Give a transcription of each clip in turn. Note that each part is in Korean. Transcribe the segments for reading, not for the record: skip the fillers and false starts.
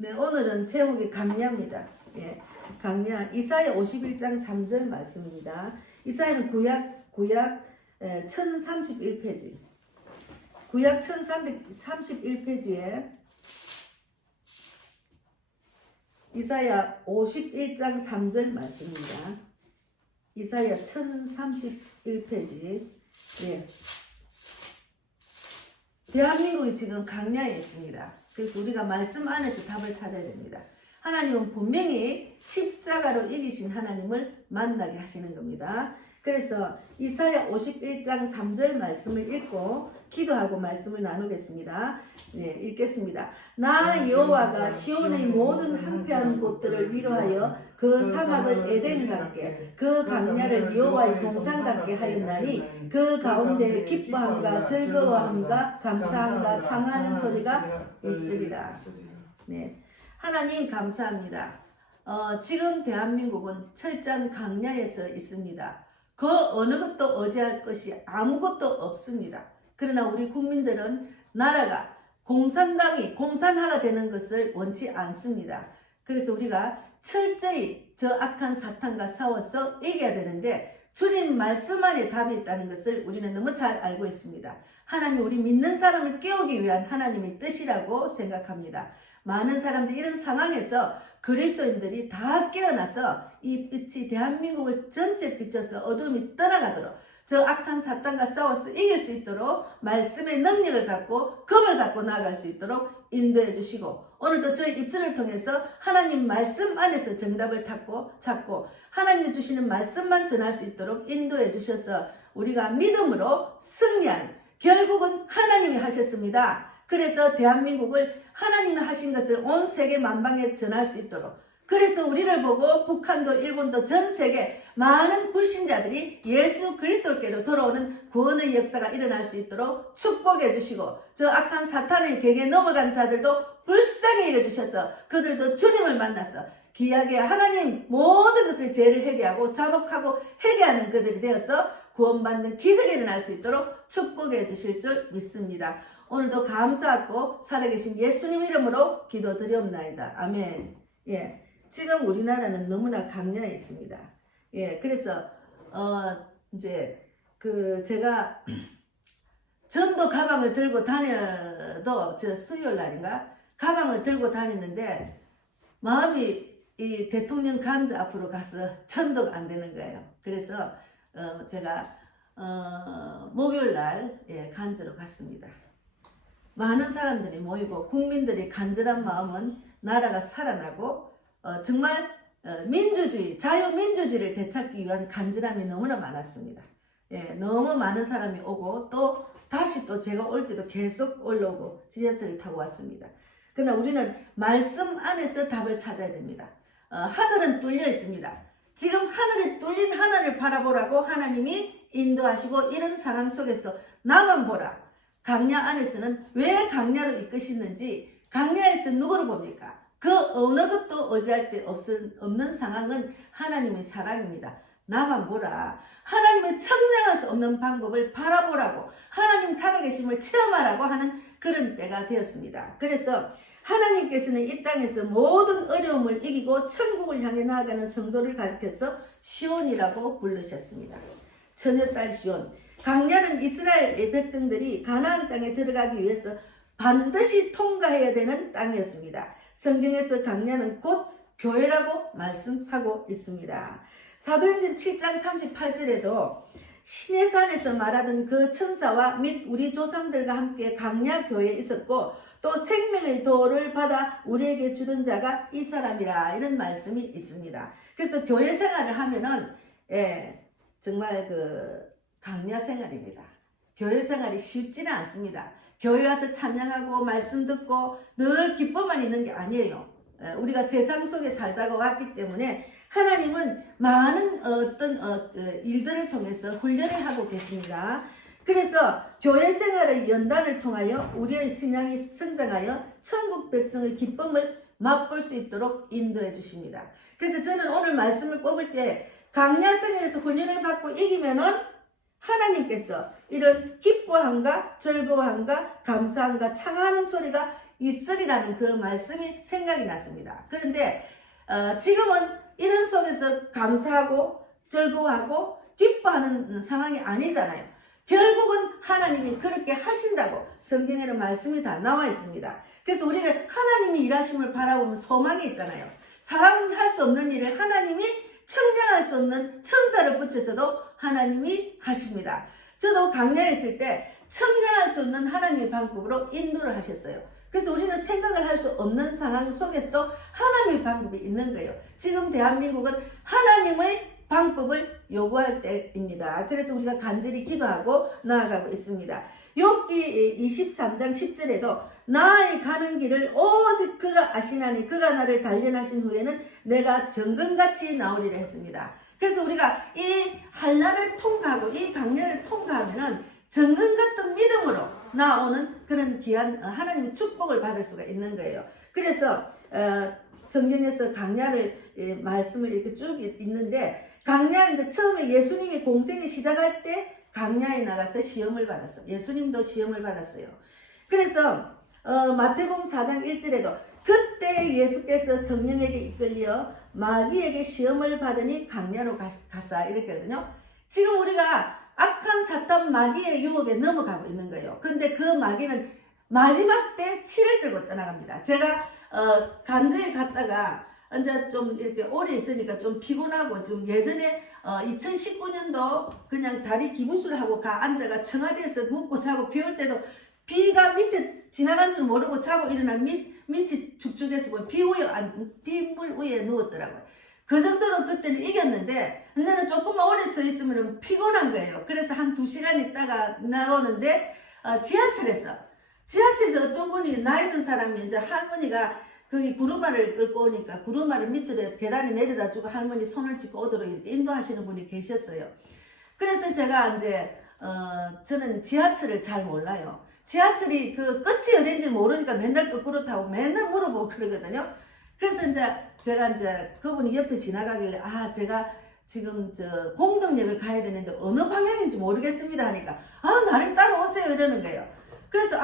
네, 오늘은 제목이 강야입니다. 예, 강야. 이사야 51장 3절 말씀입니다. 이사야는 구약 1031페이지. 구약 1331페이지에 이사야 51장 3절 말씀입니다. 이사야 1031페이지. 예. 대한민국이 지금 강야에 있습니다. 그래서 우리가 말씀 안에서 답을 찾아야 됩니다. 하나님은 분명히 십자가로 이기신 하나님을 만나게 하시는 겁니다. 그래서 이사야 51장 3절 말씀을 읽고 기도하고 말씀을 나누겠습니다. 네, 읽겠습니다. 나 여호와가 시온의 모든 황폐한 곳들을 위로하여 그 사막을 에덴 같게 그 강야를 여호와의 동산 같게 하였나니 그 가운데 기뻐함과 즐거워함과 감사함과 창하는 소리가 있으리라. 네, 하나님 감사합니다. 지금 대한민국은 철저한 강야에서 있습니다. 그 어느 것도 의지할 것이 아무것도 없습니다. 그러나 우리 국민들은 나라가 공산화가 되는 것을 원치 않습니다. 그래서 우리가 철저히 저 악한 사탄과 싸워서 이겨야 되는데 주님 말씀 안에 답이 있다는 것을 우리는 너무 잘 알고 있습니다. 하나님, 우리 믿는 사람을 깨우기 위한 하나님의 뜻이라고 생각합니다. 많은 사람들이 이런 상황에서 그리스도인들이 다 깨어나서 이 빛이 대한민국을 전체 비춰서 어둠이 떠나가도록 저 악한 사탄과 싸워서 이길 수 있도록 말씀의 능력을 갖고 겁을 갖고 나아갈 수 있도록 인도해 주시고, 오늘도 저희 입술을 통해서 하나님 말씀 안에서 정답을 찾고 하나님이 주시는 말씀만 전할 수 있도록 인도해 주셔서 우리가 믿음으로 승리하는, 결국은 하나님이 하셨습니다. 그래서 대한민국을 하나님이 하신 것을 온 세계 만방에 전할 수 있도록, 그래서 우리를 보고 북한도 일본도 전 세계 많은 불신자들이 예수 그리스도께로 돌아오는 구원의 역사가 일어날 수 있도록 축복해 주시고, 저 악한 사탄의 객에 넘어간 자들도 불쌍히 여겨주셔서 그들도 주님을 만나서 귀하게 하나님 모든 것을 죄를 회개하고 자복하고 회개하는 그들이 되어서 구원받는 기적이 일어날 수 있도록 축복해 주실 줄 믿습니다. 오늘도 감사하고 살아계신 예수님 이름으로 기도드리옵나이다. 아멘. 예, 지금 우리나라는 너무나 강야에 있습니다. 예, 그래서 이제 제가 전도 가방을 들고 다녀도, 저 수요일 날인가 가방을 들고 다녔는데 마음이 이 대통령 간자 앞으로 가서 전도가 안 되는 거예요. 그래서 제가 목요일 날 간주로 갔습니다. 많은 사람들이 모이고 국민들이 간절한 마음은 나라가 살아나고 정말 민주주의, 자유민주주의를 되찾기 위한 간절함이 너무나 많았습니다. 예, 너무 많은 사람이 오고 또 다시 또 제가 올 때도 계속 올라오고 지하철을 타고 왔습니다. 그러나 우리는 말씀 안에서 답을 찾아야 됩니다. 하늘은 뚫려 있습니다. 지금 하늘이 뚫린 하늘을 바라보라고 하나님이 인도하시고, 이런 상황 속에서도 나만 보라. 강야 안에서는 왜 강야로 이끄시는지, 강야에서 누구를 봅니까? 그 어느 것도 의지할 데 없는 상황은 하나님의 사랑입니다. 나만 보라. 하나님의 청량할 수 없는 방법을 바라보라고, 하나님 살아계심을 체험하라고 하는 그런 때가 되었습니다. 그래서 하나님께서는 이 땅에서 모든 어려움을 이기고 천국을 향해 나아가는 성도를 가르쳐서 시온이라고 부르셨습니다. 처녀딸 시온. 강야는 이스라엘 백성들이 가나안 땅에 들어가기 위해서 반드시 통과해야 되는 땅이었습니다. 성경에서 강야는 곧 교회라고 말씀하고 있습니다. 사도행전 7장 38절에도 시내산에서 말하던 그 천사와 및 우리 조상들과 함께 강야 교회에 있었고, 또 생명의 도를 받아 우리에게 주던 자가 이 사람이라, 이런 말씀이 있습니다. 그래서 교회 생활을 하면은 정말 강야 생활입니다. 교회 생활이 쉽지는 않습니다. 교회 와서 찬양하고 말씀 듣고 늘 기쁨만 있는 게 아니에요. 우리가 세상 속에 살다가 왔기 때문에 하나님은 많은 일들을 통해서 훈련을 하고 계십니다. 그래서 교회 생활의 연단을 통하여 우리의 신앙이 성장하여 천국 백성의 기쁨을 맛볼 수 있도록 인도해 주십니다. 그래서 저는 오늘 말씀을 뽑을 때 강야 생활에서 훈련을 받고 이기면은 하나님께서 이런 기뻐함과 즐거움과 감사함과 창하는 소리가 있으리라는 그 말씀이 생각이 났습니다. 그런데 지금은 이런 속에서 감사하고 즐거워하고 기뻐하는 상황이 아니잖아요. 결국은 하나님이 그렇게 하신다고 성경에는 말씀이 다 나와 있습니다. 그래서 우리가 하나님이 일하심을 바라보면 소망이 있잖아요. 사람은 할 수 없는 일을 하나님이 청량할 수 없는 천사를 붙여서도 하나님이 하십니다. 저도 강야에 있을 때 청량할 수 없는 하나님의 방법으로 인도를 하셨어요. 그래서 우리는 생각을 할 수 없는 상황 속에서도 하나님의 방법이 있는 거예요. 지금 대한민국은 하나님의 방법을 요구할 때입니다. 그래서 우리가 간절히 기도하고 나아가고 있습니다. 욥기 23장 10절에도 나의 가는 길을 오직 그가 아시나니 그가 나를 단련하신 후에는 내가 정금같이 나오리라 했습니다. 그래서 우리가 이 한란을 통과하고 이 강야를 통과하면은 정금 같은 믿음으로 나오는 그런 귀한 하나님의 축복을 받을 수가 있는 거예요. 그래서 성경에서 강야를 말씀을 이렇게 쭉 있는데 강야 이제 처음에 예수님이 공생을 시작할 때 강야에 나가서 시험을 받았어요. 예수님도 시험을 받았어요. 그래서 마태복음 4장 1절에도 그때 예수께서 성령에게 이끌려 마귀에게 시험을 받으니 강야로 가사 이렇게 하거든요. 지금 우리가 악한 사탄 마귀의 유혹에 넘어가고 있는 거예요. 근데 그 마귀는 마지막 때 치를 들고 떠나갑니다. 제가 간주에 갔다가 이제 좀 이렇게 오래 있으니까 좀 피곤하고 지금 예전에 2019년도 그냥 다리 기부스를 하고 앉아가 청와대에서 묵고 자고 비 올 때도 비가 밑에 지나간 줄 모르고 자고 일어나 밑이 축축해서 빗물 위에 누웠더라고요. 그 정도로 그때는 이겼는데 이제는 조금만 오래 서 있으면 피곤한 거예요. 그래서 한 2시간 있다가 나오는데 지하철에서 어떤 분이 나이 든 사람이 이제 할머니가 거기 구루마를 끌고 오니까 구루마를 밑으로 계단에 내려다 주고 할머니 손을 짚고 오도록 인도하시는 분이 계셨어요. 그래서 제가 이제 저는 지하철을 잘 몰라요. 지하철이 그 끝이 어딘지 모르니까 맨날 거꾸로 타고 맨날 물어보고 그러거든요. 그래서 이제 제가 이제 그분이 옆에 지나가길래 제가 지금 공덕역을 가야 되는데 어느 방향인지 모르겠습니다 하니까 나를 따라오세요 이러는 거예요. 그래서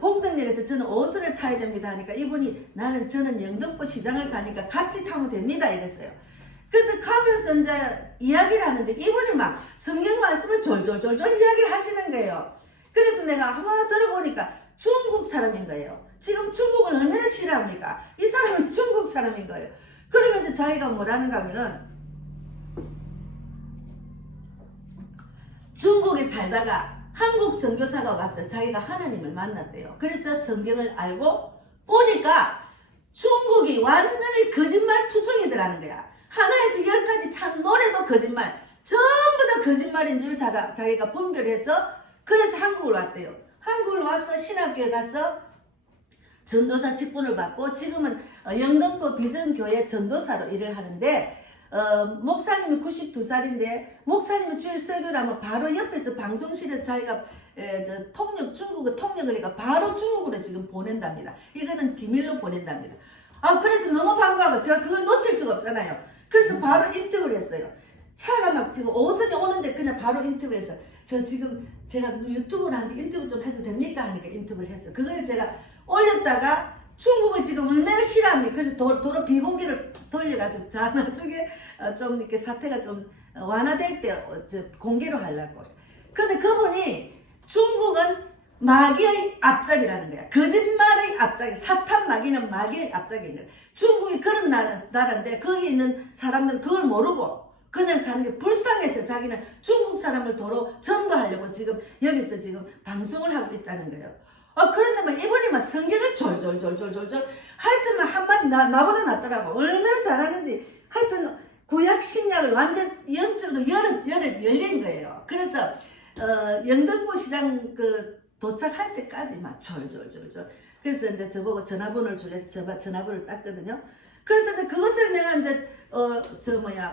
공덕역에서 저는 5호선을 타야 됩니다 하니까 이분이 저는 영등포 시장을 가니까 같이 타면 됩니다 이랬어요. 그래서 가면서 이제 이야기를 하는데 이분이 막 성경 말씀을 졸졸졸 이야기를 하시는 거예요. 그래서 내가 한번 들어보니까 중국 사람인 거예요. 지금 중국을 얼마나 싫어합니까? 이 사람이 중국 사람인 거예요. 그러면서 자기가 뭐라는가 하면은 중국에 살다가 한국 선교사가 와서 자기가 하나님을 만났대요. 그래서 성경을 알고 보니까 중국이 완전히 거짓말 투성이더라는 거야. 하나에서 10가지 참 노래도 거짓말, 전부 다 거짓말인 줄 자기가 분별해서 그래서 한국을 왔대요. 한국을 와서 신학교에 가서 전도사 직분을 받고 지금은 영등포 비전교회 전도사로 일을 하는데 목사님이 92살인데 목사님이 주일 설교를 하면 바로 옆에서 방송실에 자기가 중국어 통역을 하니까 바로 중국으로 지금 보낸답니다. 이거는 비밀로 보낸답니다. 그래서 너무 반가워. 제가 그걸 놓칠 수가 없잖아요. 그래서 바로 인터뷰를 했어요. 차가 막 지금 오선이 오는데 그냥 바로 인터뷰해서 지금 제가 유튜브를 하는데 인터뷰 좀 해도 됩니까? 하니까 인터뷰를 했어요. 그걸 제가 올렸다가 중국을 지금 얼마나 싫어합니까? 그래서 도로 비공개를 돌려가지고 나중에 좀 이렇게 사태가 좀 완화될 때 공개로 하려고. 근데 그분이 중국은 마귀의 앞잡이라는 거야. 거짓말의 앞잡이. 사탄 마귀는 마귀의 앞잡이인 거야. 중국이 그런 나라인데 거기 있는 사람들은 그걸 모르고 그냥 사는 게 불쌍해서 자기는 중국 사람을 도로 전도하려고 지금 여기서 지금 방송을 하고 있다는 거예요. 그런데 막 이분이 막 성경을 졸졸졸졸졸 하여튼 한마디 나보다 낫더라고. 얼마나 잘하는지. 하여튼 구약 신약을 완전 영적으로 열린 거예요. 그래서 영등포 시장 도착할 때까지 막 졸졸졸졸. 그래서 이제 저보고 전화번호를 주래서 전화번호를 땄거든요. 그래서 이제 그것을 내가 이제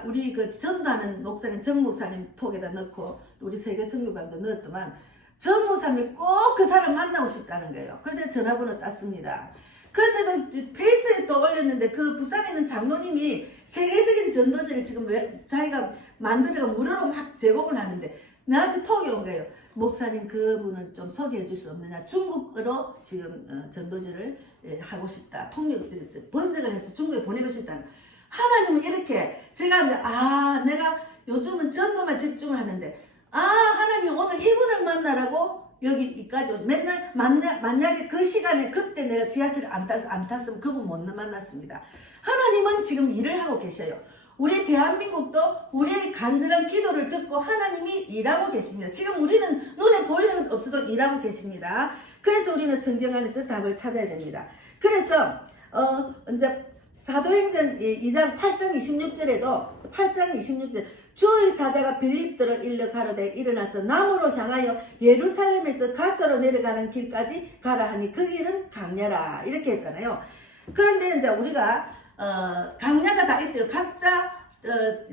우리 전도하는 목사님 정 목사님 톡에다 넣고 우리 세계 선교반도 넣었더만 정 목사님이 꼭 그 사람 만나고 싶다는 거예요. 그런데 전화번호 땄습니다. 그런데도 페이스에 또 올렸는데 그 부산에 있는 장로님이 세계적인 전도제를 지금 자기가 만들어가 무료로 막 제공을 하는데 나한테 톡이 온 거예요. 목사님 그분을 좀 소개해 줄 수 없느냐. 중국어로 지금 전도지를 하고 싶다. 번역을 해서 중국에 보내고 싶다. 하나님은 이렇게 제가 내가 요즘은 전도만 집중하는데 하나님 오늘 이분을 만나라고 여기까지 맨날 만약에 그 시간에 그때 내가 지하철을 안 탔으면 그분 못 만났습니다. 하나님은 지금 일을 하고 계셔요. 우리 대한민국도 우리의 간절한 기도를 듣고 하나님이 일하고 계십니다. 지금 우리는 눈에 보이는 건 없어도 일하고 계십니다. 그래서 우리는 성경 안에서 답을 찾아야 됩니다. 그래서 이제 사도행전 2장 8장 26절에도 주의 사자가 빌립더로 일러 가로되 일어나서 남으로 향하여 예루살렘에서 가서로 내려가는 길까지 가라 하니 그 길은 강야라 이렇게 했잖아요. 그런데 이제 우리가 강야가 다 있어요. 각자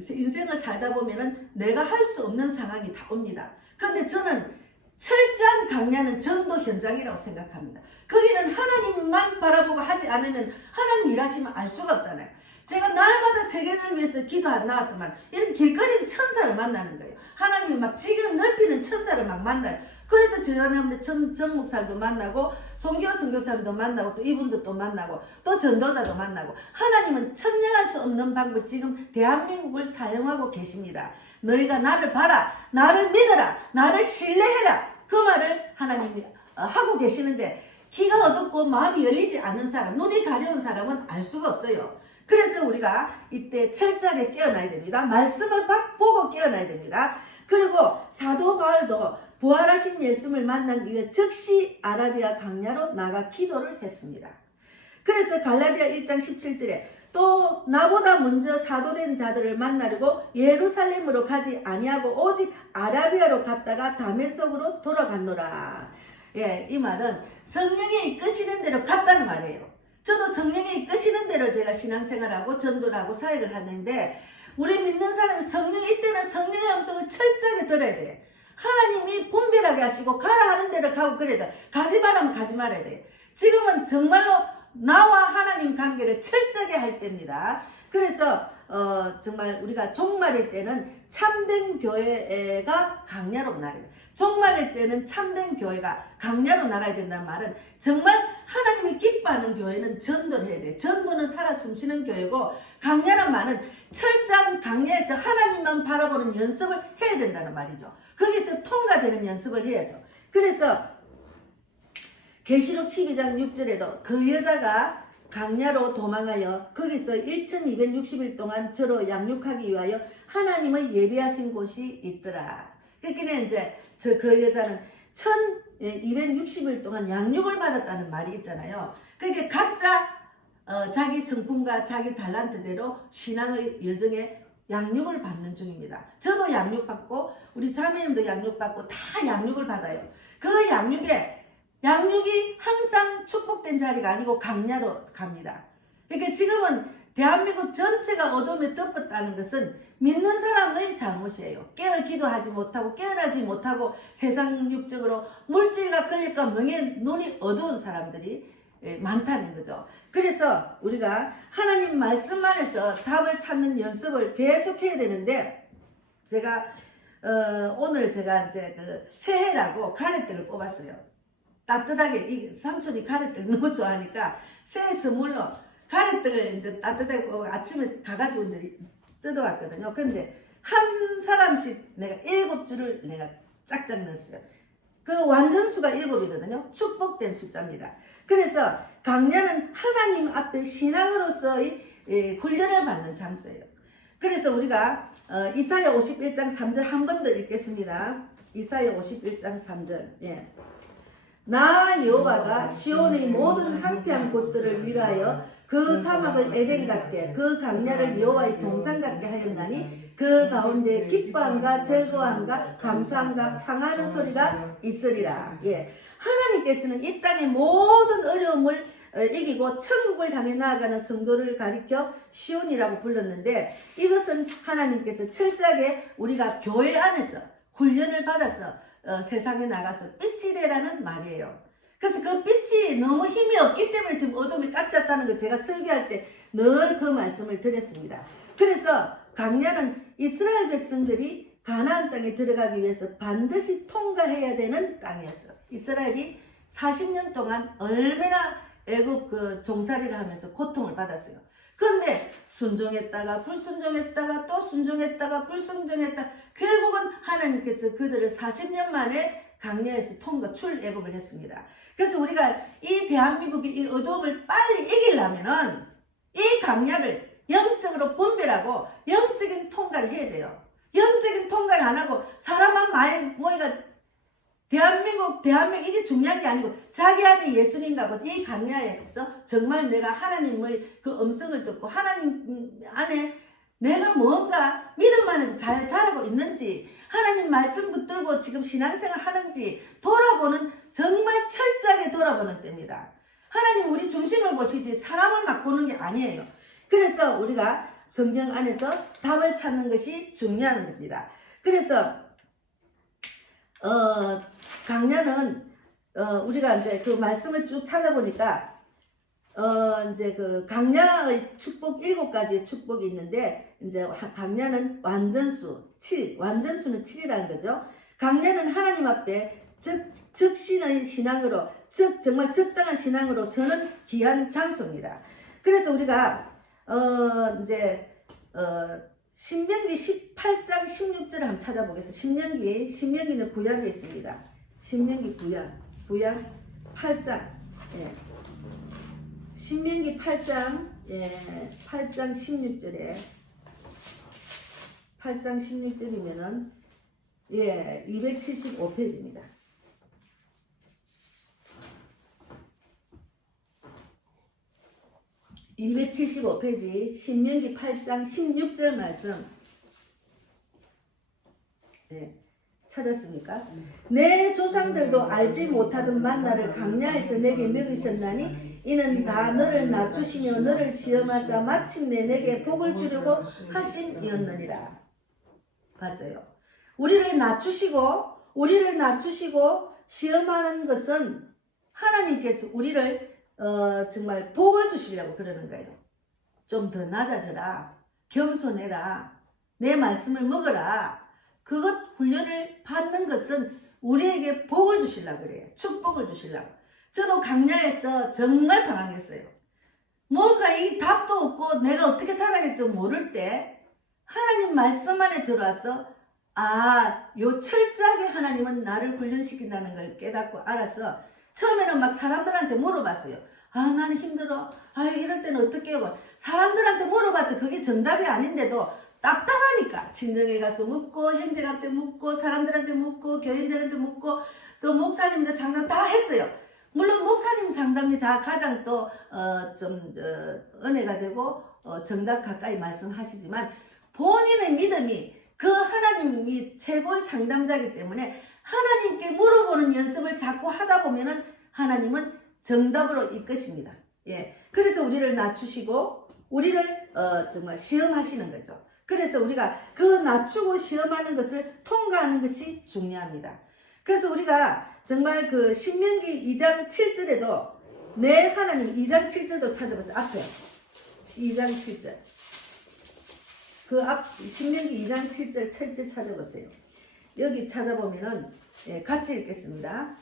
인생을 살다 보면은 내가 할 수 없는 상황이 다 옵니다. 그런데 저는 철저한 강야는 전도 현장이라고 생각합니다. 거기는 하나님만 바라보고 하지 않으면 하나님 일하시면 알 수가 없잖아요. 제가 날마다 세계를 위해서 기도 안 나왔더만 이런 길거리에서 천사를 만나는 거예요. 하나님이 막 지금 넓히는 천사를 막 만나요. 그래서 지난번에 정목사도 만나고 송기호 선교사님도 만나고 또 이분도 또 만나고 또 전도자도 만나고 하나님은 천명할 수 없는 방법 지금 대한민국을 사용하고 계십니다. 너희가 나를 봐라, 나를 믿어라, 나를 신뢰해라 그 말을 하나님이 하고 계시는데 귀가 어둡고 마음이 열리지 않는 사람, 눈이 가려운 사람은 알 수가 없어요. 그래서 우리가 이때 철저하게 깨어나야 됩니다. 말씀을 보고 깨어나야 됩니다. 그리고 사도 바울도 부활하신 예수를 만난 이후에 즉시 아라비아 강야로 나가 기도를 했습니다. 그래서 갈라디아 1장 17절에 또 나보다 먼저 사도된 자들을 만나려고 예루살렘으로 가지 아니하고 오직 아라비아로 갔다가 다메섹으로 돌아갔노라. 이 말은 성령이 이끄시는 대로 갔다는 말이에요. 저도 성령이 이끄시는 대로 제가 신앙생활하고 전도를 하고 사역을 하는데 우리 믿는 사람이 이때는 성령의 음성을 철저하게 들어야 돼. 하나님이 분별하게 하시고 가라 하는 대로 가고 그래야 돼. 가지 말라면 가지 말아야 돼. 지금은 정말로 나와 하나님 관계를 철저하게 할 때입니다. 그래서 정말 우리가 종말의 때는 참된 교회가 강야로 나가야 돼. 종말의 때는 참된 교회가 강야로 나가야 된다는 말은 정말 하나님이 기뻐하는 교회는 전도를 해야 돼. 전도는 살아 숨쉬는 교회고 강야란 말은 철저한 강야에서 하나님만 바라보는 연습을 해야 된다는 말이죠. 거기서 통과되는 연습을 해야죠. 그래서 계시록 12장 6절에도 그 여자가 강야로 도망하여 거기서 1260일 동안 저로 양육하기 위하여 하나님의 예비하신 곳이 있더라. 그러니까 이제 그 여자는 1260일 동안 양육을 받았다는 말이 있잖아요. 그러니까 각자 자기 성품과 자기 달란트대로 신앙의 여정에 양육을 받는 중입니다. 저도 양육받고 우리 자매님도 양육받고 다 양육을 받아요. 그 양육이 항상 축복된 자리가 아니고 강야로 갑니다. 그러니까 지금은 대한민국 전체가 어둠에 덮었다는 것은 믿는 사람의 잘못이에요. 기도하지 못하고 깨어나지 못하고 세상 육적으로 물질과 권력과 명예 눈이 어두운 사람들이 많다는 거죠. 그래서 우리가 하나님 말씀 안에서 답을 찾는 연습을 계속 해야 되는데 제가 오늘 제가 이제 그 새해라고 가래떡을 뽑았어요. 따뜻하게 삼촌이 가래떡 너무 좋아하니까 새해 선물로 가래떡을 이제 따뜻하게 뽑고 아침에 가가지고 이제 뜯어왔거든요. 근데 한 사람씩 내가 7줄을 내가 짝짝 넣었어요. 그 완전수가 7이거든요. 축복된 숫자입니다. 그래서 강야는 하나님 앞에 신앙으로서의 훈련을 받는 장소예요. 그래서 우리가 이사야 51장 3절 한 번 더 읽겠습니다. 이사야 51장 3절. 나 여호와가 시온의 모든 황폐한 곳들을 위로하여 그 사막을 에덴 같게 그 강야를 여호와의 동산 같게 하였나니 그 가운데 기뻐함과 즐거움과 감사함과 창하는 소리가 있으리라. 하나님께서는 이 땅의 모든 어려움을 이기고 천국을 향해 나아가는 성도를 가리켜 시온이라고 불렀는데 이것은 하나님께서 철저하게 우리가 교회 안에서 훈련을 받아서 세상에 나가서 빛이 되라는 말이에요. 그래서 그 빛이 너무 힘이 없기 때문에 지금 어둠이 꽉 찼다는 거 제가 설교할 때 늘 그 말씀을 드렸습니다. 그래서 강야는 이스라엘 백성들이 가나안 땅에 들어가기 위해서 반드시 통과해야 되는 땅이었어. 이스라엘이 40년 동안 얼마나 애굽 그 종살이를 하면서 고통을 받았어요. 그런데 순종했다가 불순종했다가 또 순종했다가 불순종했다가 결국은 하나님께서 그들을 40년 만에 광야에서 출애굽을 했습니다. 그래서 우리가 이 대한민국의 이 어둠을 빨리 이기려면은 이 광야를 영적으로 분별하고 영적인 통과를 해야 돼요. 영적인 통과를 안 하고 사람만 많이 모이가 대한민국 이게 중요한 게 아니고 자기 안에 예수님과 이 광야에서 정말 내가 하나님의 그 음성을 듣고 하나님 안에 내가 뭔가 믿음 안에서 잘 자라고 있는지 하나님 말씀 붙들고 지금 신앙생활 하는지 돌아보는 정말 철저하게 돌아보는 때입니다. 하나님 우리 중심을 보시지 사람을 막 보는 게 아니에요. 그래서 우리가 성경 안에서 답을 찾는 것이 중요한 겁니다. 그래서 강야는 우리가 이제 그 말씀을 쭉 찾아보니까 이제 그 강야의 축복 7가지의 축복이 있는데 이제 강야는 완전수는 7이라는 거죠. 강야는 하나님 앞에 즉신의 신앙으로 정말 적당한 신앙으로 서는 귀한 장소입니다. 그래서 우리가 신명기 18장 16절을 한번 찾아보겠습니다. 신명기는 구약에 있습니다. 신명기 구약 8장. 예. 신명기 8장 16절에 8장 16절이면은 275페이지입니다. (275페이지) 신명기 8장 16절 말씀 찾았습니까? 내 조상들도 알지 못하던 만나를 광야에서 내게 먹이셨나니 이는 다 너를 낮추시며 너를 시험하사 마침내 내게 복을 주려고 하심이었느니라. 맞아요. 우리를 낮추시고 시험하는 것은 하나님께서 우리를 정말 복을 주시려고 그러는 거예요. 좀 더 낮아져라. 겸손해라. 내 말씀을 먹어라. 그것 훈련을 받는 것은 우리에게 복을 주시려고 그래요. 축복을 주시려고. 저도 광야에서 정말 방황했어요. 뭔가 이 답도 없고 내가 어떻게 살아야 될지 모를 때 하나님 말씀 안에 들어와서 요 철저하게 하나님은 나를 훈련시킨다는 걸 깨닫고 알아서 처음에는 막 사람들한테 물어봤어요. 나는 힘들어. 이럴 때는 어떻게 해요? 사람들한테 물어봤죠. 그게 정답이 아닌데도 답답하니까 친정에 가서 묻고 형제한테 묻고 사람들한테 묻고 교인들한테 묻고 또 목사님들 상담 다 했어요. 물론 목사님 상담이 가장 또 은혜가 되고 정답 가까이 말씀하시지만 본인의 믿음이 그 하나님이 최고의 상담자이기 때문에 하나님께 물어보는 연습을 자꾸 하다 보면은 하나님은 정답으로 이끄십니다. 그래서 우리를 낮추시고 우리를 정말 시험하시는 거죠. 그래서 우리가 그 낮추고 시험하는 것을 통과하는 것이 중요합니다. 그래서 우리가 정말 그 신명기 2장 7절에도 내 하나님 2장 7절도 찾아보세요. 앞에 2장 7절 그 앞 신명기 2장 7절 철제 찾아보세요. 여기 찾아보면은 같이 읽겠습니다.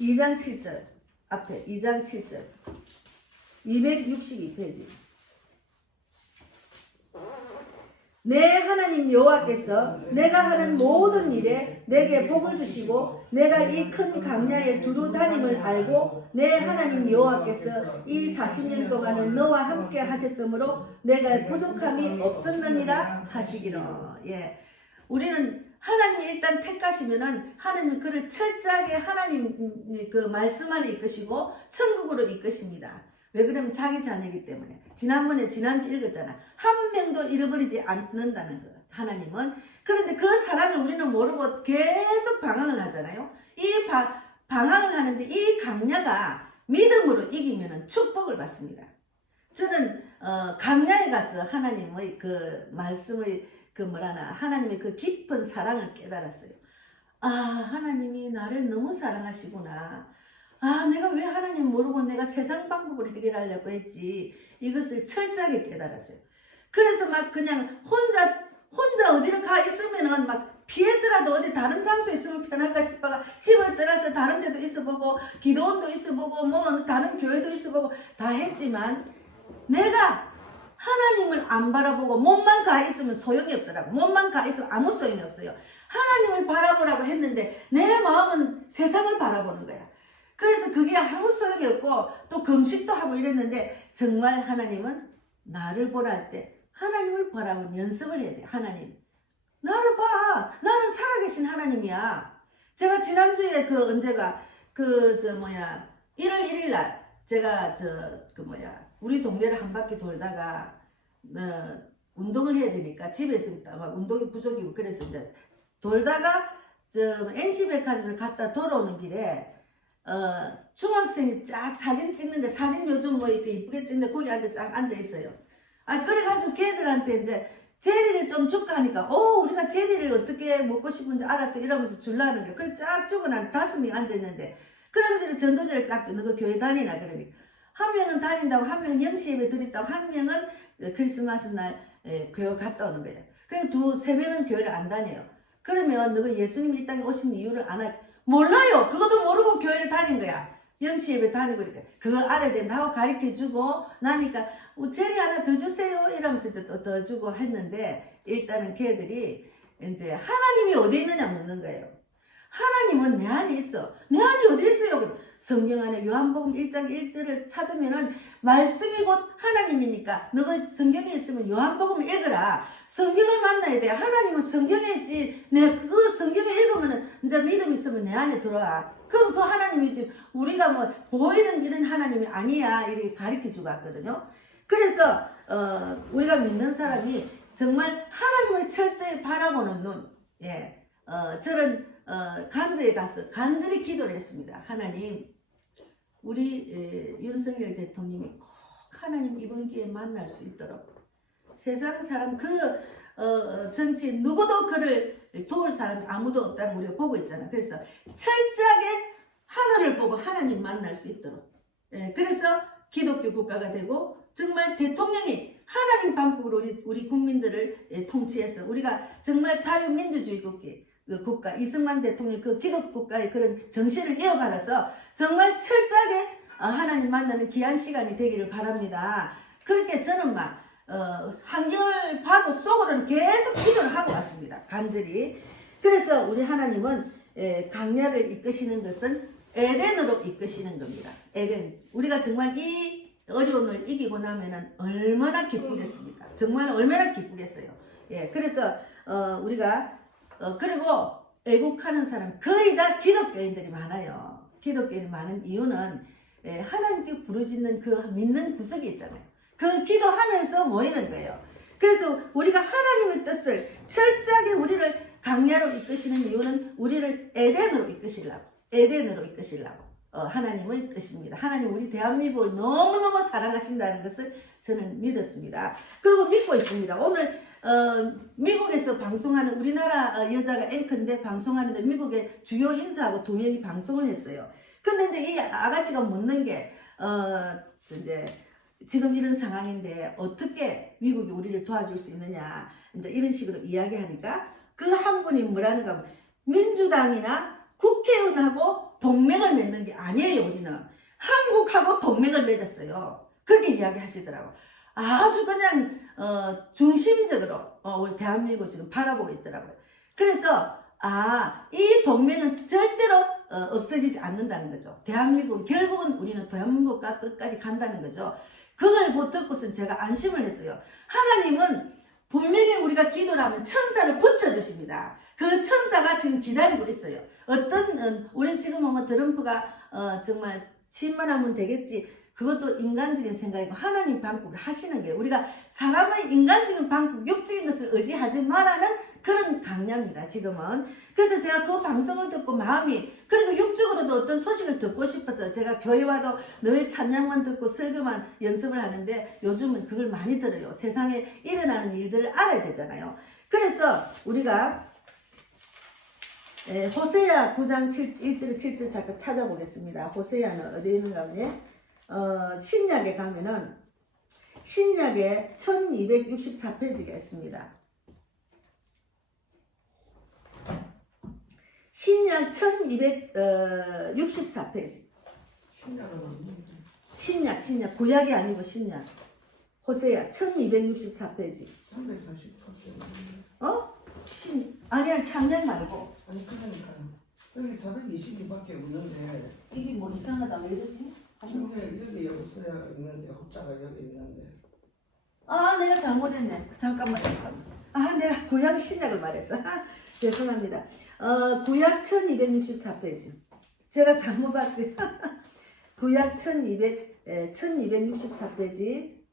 2장 7절 앞에 2장 7절 262페이지 내 하나님 여호와께서 내가 하는 모든 일에 내게 복을 주시고 내가 이 큰 광야에 두루 다님을 알고 내 하나님 여호와께서 이 40년 동안은 너와 함께 하셨으므로 내가 부족함이 없었느니라 하시기로. 우리는 하나님이 일단 택하시면은 하나님 그를 철저하게 하나님 그 말씀 안에 이끄시고 천국으로 이끄십니다. 왜 그러면 자기 자녀이기 때문에. 지난주 읽었잖아. 한 명도 잃어버리지 않는다는 것. 하나님은. 그런데 그 사랑을 우리는 모르고 계속 방황을 하잖아요. 이 방황을 하는데 이 강야가 믿음으로 이기면 축복을 받습니다. 저는 강야에 가서 하나님의 그 말씀의 하나님의 그 깊은 사랑을 깨달았어요. 하나님이 나를 너무 사랑하시구나. 내가 왜 하나님 모르고 내가 세상 방법으로 해결하려고 했지. 이것을 철저하게 깨달았어요. 그래서 막 그냥 혼자 어디를 가 있으면은 막 피해서라도 어디 다른 장소에 있으면 편할까 싶어가 집을 떠나서 다른 데도 있어보고 기도원도 있어보고 뭐 다른 교회도 있어보고 다 했지만 내가 하나님을 안 바라보고 몸만 가 있으면 소용이 없더라고. 몸만 가 있으면 아무 소용이 없어요. 하나님을 바라보라고 했는데 내 마음은 세상을 바라보는 거야. 그래서 그게 아무 소용이 없고 또 금식도 하고 이랬는데 정말 하나님은 나를 보라 할 때 하나님을 바라보는 연습을 해야 돼. 하나님 나를 봐. 나는 살아계신 하나님이야. 제가 지난주에 언제가 1월 1일 날 제가 우리 동네를 한 바퀴 돌다가 운동을 해야 되니까 집에 있으니까 막 운동이 부족이고 그래서 이제 돌다가 NC백화점을 갔다 돌아오는 길에 중학생이 쫙 사진 찍는데 사진 요즘 뭐 이렇게 이쁘게 찍는데 거기 쫙 앉아 있어요. 그래가지고 걔들한테 이제 제리를 좀 줄까 하니까 우리가 제리를 어떻게 먹고 싶은지 알았어 이러면서 줄라는 거예요. 그래 쫙 주고 난 5명이 앉아있는데 그러면서 전도지를 쫙 주는 거 교회 다니나 그러니까 한 명은 다닌다고 한 명은 영시예배 드린다고 한 명은 크리스마스 날 교회 갔다 오는 거예요. 그리고 2-3명은 교회를 안 다녀요. 그러면 너가 예수님이 이 땅에 오신 이유를 안 할 몰라요. 그것도 모르고 교회를 다닌 거야. 영시예배 다니고 이렇게 그거 알아야 된다 하고 가르쳐주고 나니까 제리 하나 더 주세요 이러면서 또 더 주고 했는데 일단은 걔들이 이제 하나님이 어디 있느냐 묻는 거예요. 하나님은 내 안에 있어. 내 안에 어디 있어요? 성경 안에 요한복음 1장 1절을 찾으면은 말씀이 곧 하나님이니까 너가 성경에 있으면 요한복음을 읽어라. 성경을 만나야 돼. 하나님은 성경에 있지. 내가 그걸 성경에 읽으면은 이제 믿음 있으면 내 안에 들어와. 그럼 그 하나님이지. 우리가 뭐 보이는 이런 하나님이 아니야. 이렇게 가르쳐 주고 왔거든요. 그래서 우리가 믿는 사람이 정말 하나님을 철저히 바라보는 눈. 저는 간저에 가서 간절히 기도를 했습니다. 하나님, 우리 윤석열 대통령이 꼭 하나님 이번 기회에 만날 수 있도록 세상 사람 정치인 누구도 그를 도울 사람이 아무도 없다는 우리가 보고 있잖아. 그래서 철저하게 하늘을 보고 하나님 만날 수 있도록 그래서 기독교 국가가 되고 정말 대통령이 하나님 방법으로 우리 국민들을 통치해서 우리가 정말 자유민주주의 국가 이승만 대통령 그 기독 국가의 그런 정신을 이어받아서 정말 철저하게 하나님 만나는 귀한 시간이 되기를 바랍니다. 그렇게 저는 막 한결 봐도 속으로는 계속 기도를 하고 왔습니다. 간절히. 그래서 우리 하나님은 강야를 이끄시는 것은 에덴으로 이끄시는 겁니다. 에덴. 우리가 정말 이 어려움을 이기고 나면은 얼마나 기쁘겠습니까? 정말 얼마나 기쁘겠어요. 그래서 우리가 그리고 애국하는 사람 거의 다 기독교인들이 많아요. 기독교인이 많은 이유는 하나님께 부르짖는 그 믿는 구석이 있잖아요. 그 기도하면서 모이는 거예요. 그래서 우리가 하나님의 뜻을 철저하게 우리를 강야로 이끄시는 이유는 우리를 에덴으로 이끄시려고 하나님의 뜻입니다. 하나님 우리 대한민국을 너무너무 사랑하신다는 것을 저는 믿었습니다. 그리고 믿고 있습니다. 오늘 미국에서 방송하는 우리나라 여자가 앵커인데 방송하는데 미국의 주요 인사하고 2명이 방송을 했어요. 근데 이제 이 아가씨가 묻는 게 이제 지금 이런 상황인데 어떻게 미국이 우리를 도와줄 수 있느냐 이제 이런 식으로 이야기하니까 그 한 분이 뭐라는가 민주당이나 국회의원하고 동맹을 맺는 게 아니에요. 우리는 한국하고 동맹을 맺었어요. 그렇게 이야기하시더라고. 아주 그냥 중심적으로 우리 대한민국을 지금 바라보고 있더라고요. 그래서 이 동맹은 절대로 없어지지 않는다는 거죠. 대한민국 결국은 우리는 대한민국과 끝까지 간다는 거죠. 그걸 못 듣고선 제가 안심을 했어요. 하나님은 분명히 우리가 기도를 하면 천사를 붙여주십니다. 그 천사가 지금 기다리고 있어요. 우리 지금 뭐 트럼프가 정말 침만하면 되겠지. 그것도 인간적인 생각이고 하나님 방법을 하시는 거예요. 우리가 사람의 인간적인 방법, 육적인 것을 의지하지 말라는 그런 강야입니다. 지금은. 그래서 제가 그 방송을 듣고 마음이 그래도 육적으로도 어떤 소식을 듣고 싶어서 제가 교회 와도 늘 찬양만 듣고 설교만 연습을 하는데 요즘은 그걸 많이 들어요. 세상에 일어나는 일들을 알아야 되잖아요. 그래서 우리가 호세아 9장 1절 7절 잠깐 찾아보겠습니다. 호세아는 어디에 있는가 하면 신약에 가면은 신약에 1264페이지가 있습니다. 신약 1264페이지. 신약은 없는데. 신약 구약이 아니고 신약. 호세야 1264페이지. 340밖에 없는데. 어? 아니야 창작 말고. 아니 그러니까요. 여기 422밖에 없는데. 이게 뭐 이상하다 왜 이러지? 여기 없어야 있는데 혹자가 여기 있는데. 아 내가 잘못했네. 잠깐만. 아 내가 구약 신약을 말했어. 죄송합니다. 구약 1264페이지. 제가 잘못 봤어요. 구약 1264페이지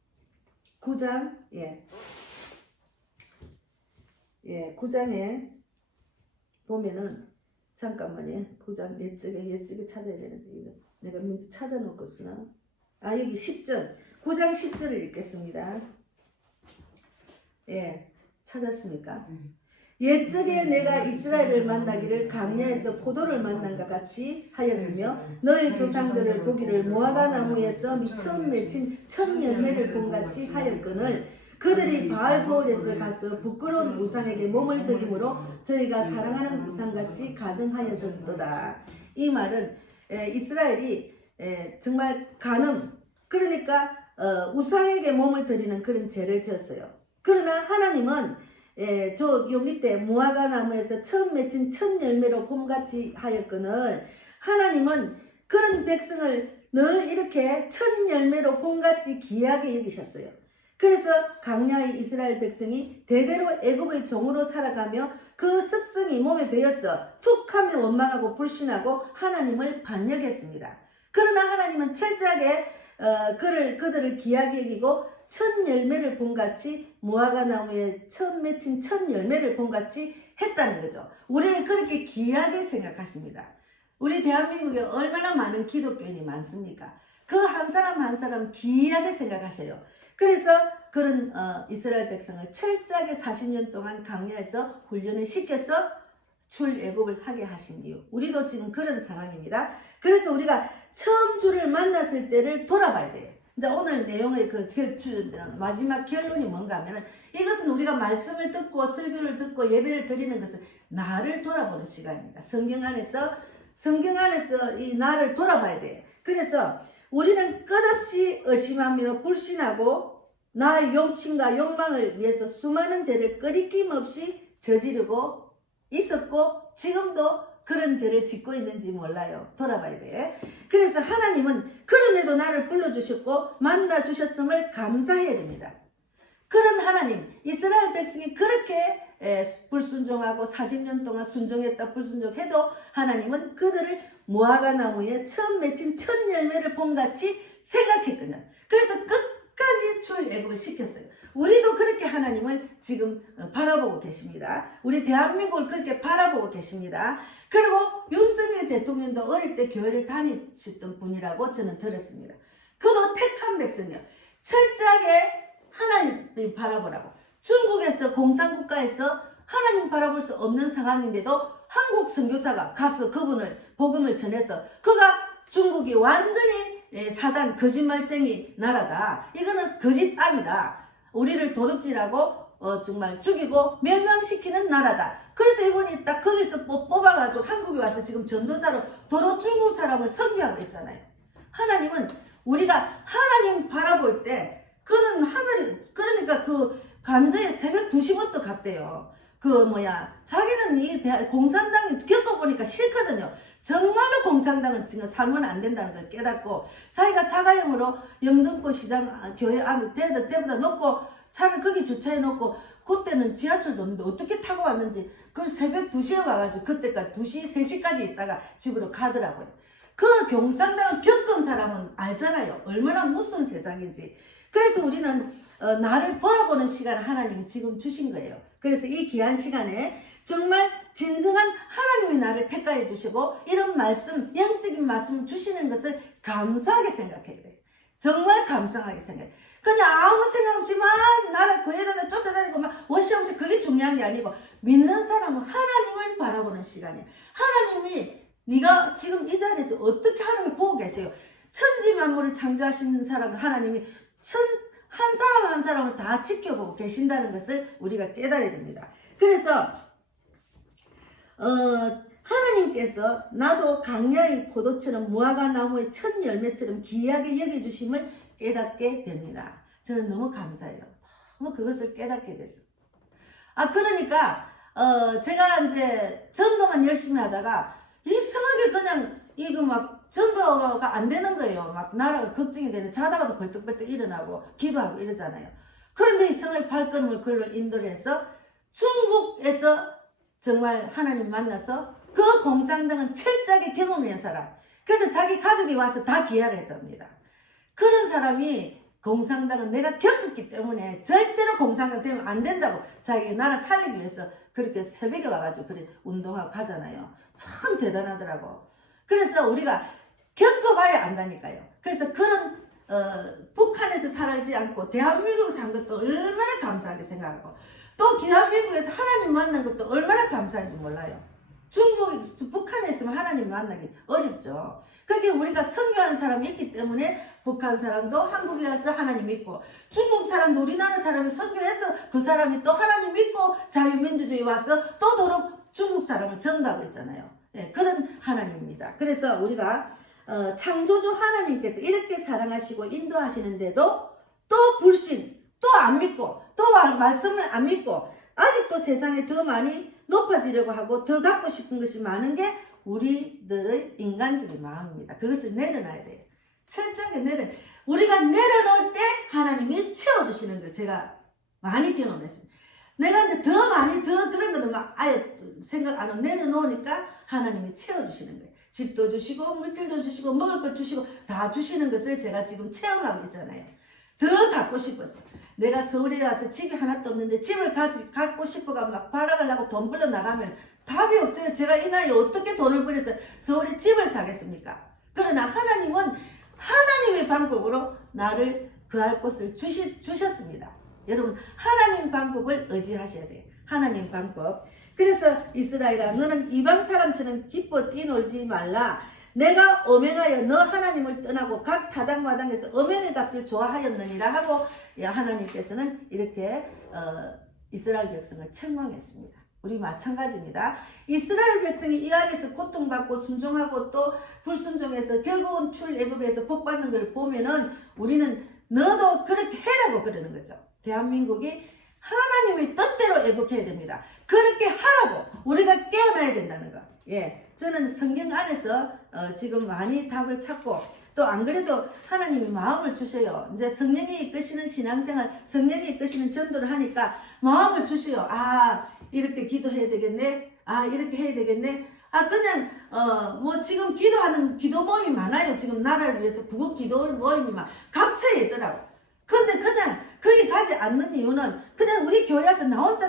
9장 예 9장에 보면은 잠깐만요. 9장 예측에 찾아야 되는데 이거 내가 문제 찾아놓고 쓰나? 아 여기 10절 9장 10절을 읽겠습니다. 예 찾았습니까? 옛적에 내가 이스라엘을 만나기를 광야에서 포도를 만난과 같이 하였으며 너희 조상들을 보기를 무화과 나무에서 처음 맺힌 첫 열매를 본같이 하였거늘 그들이 바알보올에서 가서 부끄러운 우상에게 몸을 드림으로 저희가 사랑하는 우상같이 가정하였도다. 이 말은 이스라엘이 정말 간음 그러니까 우상에게 몸을 드리는 그런 죄를 지었어요. 그러나 하나님은 요 밑에 무화과 나무에서 처음 맺힌 첫 열매로 봄같이 하였거늘 하나님은 그런 백성을 늘 이렇게 첫 열매로 봄같이 귀하게 여기셨어요. 그래서 광야의 이스라엘 백성이 대대로 애굽의 종으로 살아가며 그 습성이 몸에 배어서 툭하면 원망하고 불신하고 하나님을 반역했습니다. 그러나 하나님은 철저하게 그들을 귀하게 여기고 첫 열매를 본같이 무화과 나무에 처음 맺힌 첫 열매를 본같이 했다는 거죠. 우리는 그렇게 귀하게 생각하십니다. 우리 대한민국에 얼마나 많은 기독교인이 많습니까? 그 한 사람 한 사람 귀하게 생각하셔요. 그래서 그런 이스라엘 백성을 철저하게 40년 동안 광야에서 훈련을 시켜서 출애굽을 하게 하신 이유. 우리도 지금 그런 상황입니다. 그래서 우리가 처음 주를 만났을 때를 돌아봐야 돼요. 이제 오늘 내용의 마지막 결론이 뭔가 하면은 이것은 우리가 말씀을 듣고 설교를 듣고 예배를 드리는 것은 나를 돌아보는 시간입니다. 성경 안에서 이 나를 돌아봐야 돼요. 그래서 우리는 끝없이 의심하며 불신하고 나의 욕심과 욕망을 위해서 수많은 죄를 꺼리낌 없이 저지르고 있었고 지금도 그런 죄를 짓고 있는지 몰라요. 돌아봐야 돼. 그래서 하나님은 그럼에도 나를 불러주셨고 만나주셨음을 감사해야 됩니다. 그런 하나님, 이스라엘 백성이 그렇게 불순종하고 40년 동안 순종했다 불순종해도 하나님은 그들을 무화과 나무에 처음 맺힌 첫 열매를 본같이 생각했거든요. 그래서 끝까지 출애굽을 시켰어요. 우리도 그렇게 하나님을 지금 바라보고 계십니다. 우리 대한민국을 그렇게 바라보고 계십니다. 그리고 윤석열 대통령도 어릴 때 교회를 다니셨던 분이라고 저는 들었습니다. 그도 택한 백성이요. 철저하게 하나님을 바라보라고. 중국에서 공산국가에서 하나님 바라볼 수 없는 상황인데도 한국 선교사가 가서 그분을 복음을 전해서 그가 중국이 완전히 사단 거짓말쟁이 나라다. 이거는 거짓 땅이다. 우리를 도둑질하고 정말 죽이고 멸망시키는 나라다. 그래서 이분이 딱 거기서 뽑아가지고 한국에 와서 지금 전도사로 도로 중국 사람을 선교하고 있잖아요. 하나님은 우리가 하나님 바라볼 때 그는 하늘 그러니까 그 간저에 새벽 2시부터 갔대요. 자기는 이 공산당이 겪어보니까 싫거든요. 정말로 공산당은 지금 살면 안 된다는 걸 깨닫고 자기가 자가용으로 영등포 시장 교회 안에 대보다 놓고 차를 거기 주차해 놓고 그때는 지하철도 없는데 어떻게 타고 왔는지 그 새벽 2시에 와가지고 그때까지 2시, 3시까지 있다가 집으로 가더라고요. 그 공산당을 겪은 사람은 알잖아요. 얼마나 무서운 세상인지. 그래서 우리는 나를 돌아보는 시간을 하나님이 지금 주신 거예요. 그래서 이 귀한 시간에 정말 진정한 하나님이 나를 택하여 주시고 이런 말씀, 영적인 말씀을 주시는 것을 감사하게 생각해야 돼요. 정말 감사하게 생각해요. 그냥 아무 생각 없이 막 나를 구해다가 쫓아다니고 막 워시 없이 그게 중요한 게 아니고 믿는 사람은 하나님을 바라보는 시간이에요. 하나님이 네가 지금 이 자리에서 어떻게 하나님을 보고 계세요. 천지 만물을 창조하시는 사람 하나님이 한 사람 한 사람을 다 지켜보고 계신다는 것을 우리가 깨달아야 됩니다. 그래서 하나님께서 나도 강야의 포도처럼 무화과 나무의 첫 열매처럼 귀하게 여겨주심을 깨닫게 됩니다. 저는 너무 감사해요. 너무 그것을 깨닫게 됐어요. 그러니까 제가 이제 전도만 열심히 하다가 이상하게 그냥 이거 막 전도가 안 되는 거예요. 막 나라가 걱정이 되는, 자다가도 벌떡벌떡 일어나고 기도하고 이러잖아요. 그런데 이상하게 발걸음을 글로 인도를 해서 중국에서 정말 하나님 만나서 그 공산당은 철저하게 경험한 사람, 그래서 자기 가족이 와서 다 기하를 했답니다. 그런 사람이 공산당은 내가 겪었기 때문에 절대로 공산당 되면 안 된다고 자기 나라 살리기 위해서 그렇게 새벽에 와가지고 그래 운동하고 가잖아요. 참 대단하더라고. 그래서 우리가 겪어봐야 안다니까요. 그래서 그런 북한에서 살지 않고 대한민국에서 산 것도 얼마나 감사하게 생각하고, 또 대한민국에서 하나님 만난 것도 얼마나 감사한지 몰라요. 북한에 있으면 하나님 만나기 어렵죠. 그렇게 우리가 선교하는 사람이 있기 때문에 북한 사람도 한국에 와서 하나님 믿고, 중국 사람도 우리나라 사람이 선교해서 그 사람이 또 하나님 믿고 자유민주주의 와서 또 도로 중국 사람을 전도하고 있잖아요. 예, 그런 하나님입니다. 그래서 우리가 창조주 하나님께서 이렇게 사랑하시고 인도하시는데도 또 불신, 또 안 믿고, 또 말씀을 안 믿고 아직도 세상에 더 많이 높아지려고 하고 더 갖고 싶은 것이 많은 게 우리들의 인간적인 마음입니다. 그것을 내려놔야 돼요. 철저하게 우리가 내려놓을 때 하나님이 채워주시는 걸 제가 많이 경험했습니다. 내가 이제 더 많이 더 그런 것도 막 아예 생각 안 하고 내려놓으니까 하나님이 채워주시는 거예요. 집도 주시고 물질도 주시고 먹을 것 주시고 다 주시는 것을 제가 지금 체험하고 있잖아요. 더 갖고 싶어서 내가 서울에 와서 집이 하나도 없는데 집을 갖고 싶어가 막 발악을 하고 돈 벌러 나가면 답이 없어요. 제가 이 나이에 어떻게 돈을 벌여서 서울에 집을 사겠습니까? 그러나 하나님은 하나님의 방법으로 나를 그할 곳을 주셨습니다. 여러분, 하나님 방법을 의지하셔야 돼요. 하나님 방법. 그래서 이스라엘아, 너는 이방 사람처럼 기뻐 뛰놀지 말라. 내가 엄행하여 너 하나님을 떠나고 각 타작마당에서 엄행의 값을 좋아하였느니라 하고, 하나님께서는 이렇게 이스라엘 백성을 책망했습니다. 우리 마찬가지입니다. 이스라엘 백성이 이 안에서 고통받고 순종하고 또 불순종해서 결국은 출애굽에서 복받는 걸 보면은 우리는 너도 그렇게 해라고 그러는 거죠. 대한민국이 하나님의 뜻대로 애국해야 됩니다. 그렇게 하라고 우리가 깨어나야 된다는 거. 예, 저는 성경 안에서 지금 많이 답을 찾고, 또 안 그래도 하나님이 마음을 주셔요. 이제 성령이 이끄시는 신앙생활, 성령이 이끄시는 전도를 하니까 마음을 주셔요. 이렇게 기도해야 되겠네. 이렇게 해야 되겠네. 그냥 뭐 지금 기도하는 기도 모임이 많아요. 지금 나라를 위해서 구국 기도 모임이 막 각처에 있더라고. 근데 그냥 거기 가지 않는 이유는 그냥 우리 교회 와서 나 혼자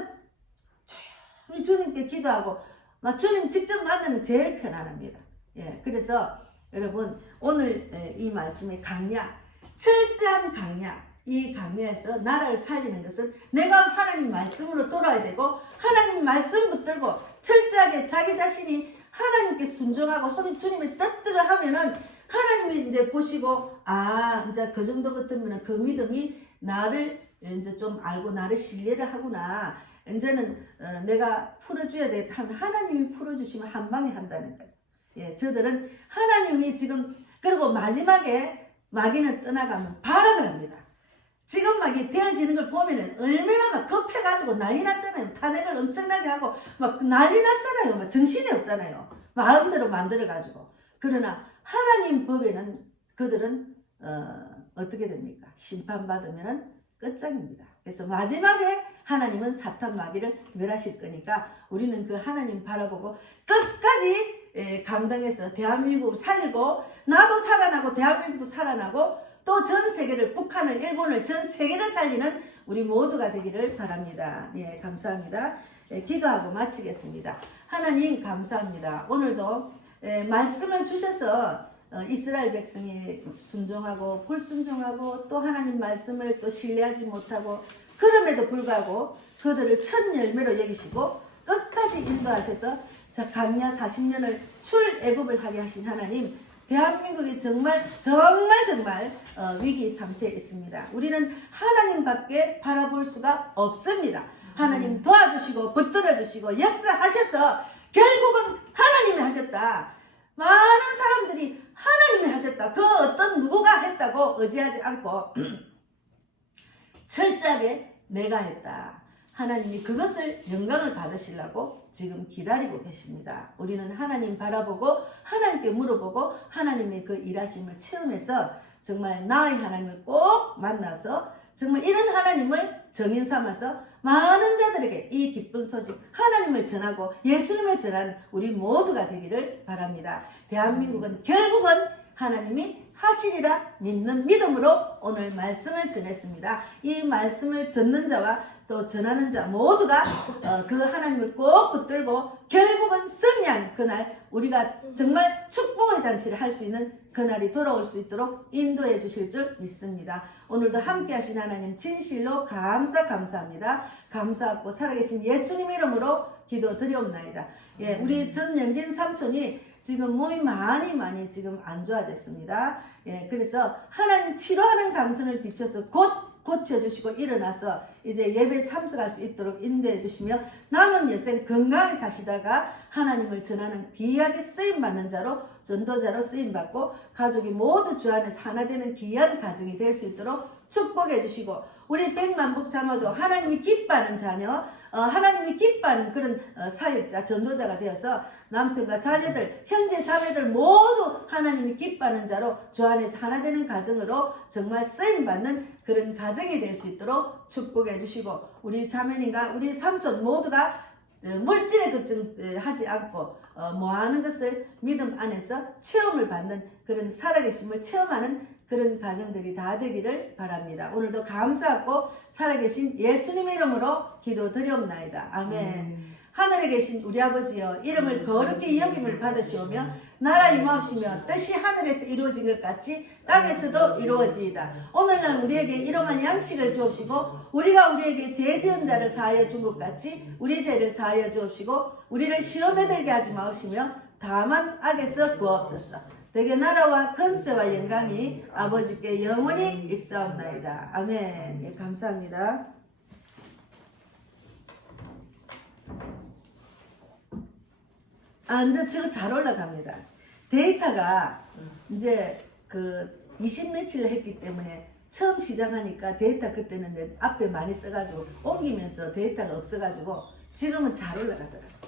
조용히 주님께 기도하고 막 주님 직접 만나는 게 제일 편안합니다. 예, 그래서 여러분 오늘 이 말씀의 강야, 철저한 강야, 이 강야에서 나라를 살리는 것은 내가 하나님 말씀으로 돌아야 되고, 하나님 말씀 붙들고 철저하게 자기 자신이 하나님께 순종하고 주님의 뜻대로 하면은 하나님이 이제 보시고 이제 그 정도 같으면 그 믿음이 나를 이제 좀 알고 나를 신뢰를 하구나. 이제는 내가 풀어줘야 되겠다 하면 하나님이 풀어주시면 한 방에 한다는 거죠. 예, 저들은 하나님이 지금, 그리고 마지막에 마귀는 떠나가면 발악을 합니다. 지금 막 되어지는 걸 보면은 얼마나 막 급해가지고 난리 났잖아요. 탄핵을 엄청나게 하고 막 난리 났잖아요. 막 정신이 없잖아요. 마음대로 만들어가지고. 그러나 하나님 법에는 그들은 어떻게 됩니까? 심판받으면 끝장입니다. 그래서 마지막에 하나님은 사탄 마귀를 멸하실 거니까 우리는 그 하나님 바라보고 끝까지 감당해서 대한민국을 살리고, 나도 살아나고 대한민국도 살아나고 또 전 세계를, 북한을, 일본을, 전 세계를 살리는 우리 모두가 되기를 바랍니다. 예, 감사합니다. 기도하고 마치겠습니다. 하나님 감사합니다. 오늘도 말씀을 주셔서 이스라엘 백성이 순종하고 불순종하고 또 하나님 말씀을 또 신뢰하지 못하고, 그럼에도 불구하고 그들을 첫 열매로 여기시고 끝까지 인도하셔서 강야 40년을 출애굽을 하게 하신 하나님, 대한민국이 정말 위기 상태에 있습니다. 우리는 하나님밖에 바라볼 수가 없습니다. 하나님 도와주시고 붙들어 주시고 역사하셔서 결국은 하나님 하나님이 하셨다. 많은 사람들이 하나님이 하셨다. 그 어떤 누구가 했다고 의지하지 않고 철저하게 내가 했다. 하나님이 그것을 영광을 받으시려고 지금 기다리고 계십니다. 우리는 하나님 바라보고 하나님께 물어보고 하나님의 그 일하심을 체험해서 정말 나의 하나님을 꼭 만나서 정말 이런 하나님을 정인 삼아서 많은 자들에게 이 기쁜 소식 하나님을 전하고 예수님을 전하는 우리 모두가 되기를 바랍니다. 대한민국은 결국은 하나님이 하시리라 믿는 믿음으로 오늘 말씀을 전했습니다. 이 말씀을 듣는 자와 또 전하는 자 모두가 그 하나님을 꼭 붙들고 결국은 승리한 그날 우리가 정말 축복의 잔치를 할 수 있는 그날이 돌아올 수 있도록 인도해 주실 줄 믿습니다. 오늘도 함께 하신 하나님 진실로 감사합니다. 감사하고 살아계신 예수님 이름으로 기도드리옵나이다. 예, 우리 전영진 삼촌이 지금 몸이 많이 지금 안 좋아졌습니다. 예, 그래서 하나님 치료하는 강선을 비춰서 곧 고쳐주시고 일어나서 이제 예배 참석할 수 있도록 인도해 주시며 남은 여생 건강하게 사시다가 하나님을 전하는 귀하게 쓰임받는 자로 전도자로 쓰임받고 가족이 모두 주 안에서 하나 되는 귀한 가정이 될 수 있도록 축복해 주시고 우리 백만복 자녀도 하나님이 기뻐하는 자녀 하나님이 기뻐하는 그런 사역자 전도자가 되어서 남편과 자녀들 형제 자매들 모두 하나님이 기뻐하는 자로 주 안에서 하나 되는 가정으로 정말 쓰임받는 그런 가정이 될 수 있도록 축복해 주시고 우리 자매님과 우리 삼촌 모두가 물질에 걱정하지 않고 뭐하는 것을 믿음 안에서 체험을 받는 그런 살아계심을 체험하는 그런 가정들이 다 되기를 바랍니다. 오늘도 감사하고 살아계신 예수님 이름으로 기도드리옵나이다. 아멘. 하늘에 계신 우리 아버지여 이름을 거룩히 여김을 받으시오며 나라 임하옵시며 뜻이 하늘에서 이루어진 것 같이 땅에서도 이루어지이다. 오늘날 우리에게 일용할 양식을 주옵시고 우리가 우리에게 죄 지은 자를 사하여 준 것 같이 우리 죄를 사하여 주옵시고 우리를 시험에 들게 하지 마옵시며 다만 악에서 구하옵소서. 되게 나라와 권세와 영광이 아버지께 영원히 있사옵나이다. 아멘. 예, 감사합니다. 이제 저거 잘 올라갑니다. 데이터가 이제 그 20며칠 했기 때문에 처음 시작하니까 데이터 그때는 내 앞에 많이 써가지고 옮기면서 데이터가 없어가지고 지금은 잘 올라가더라고요.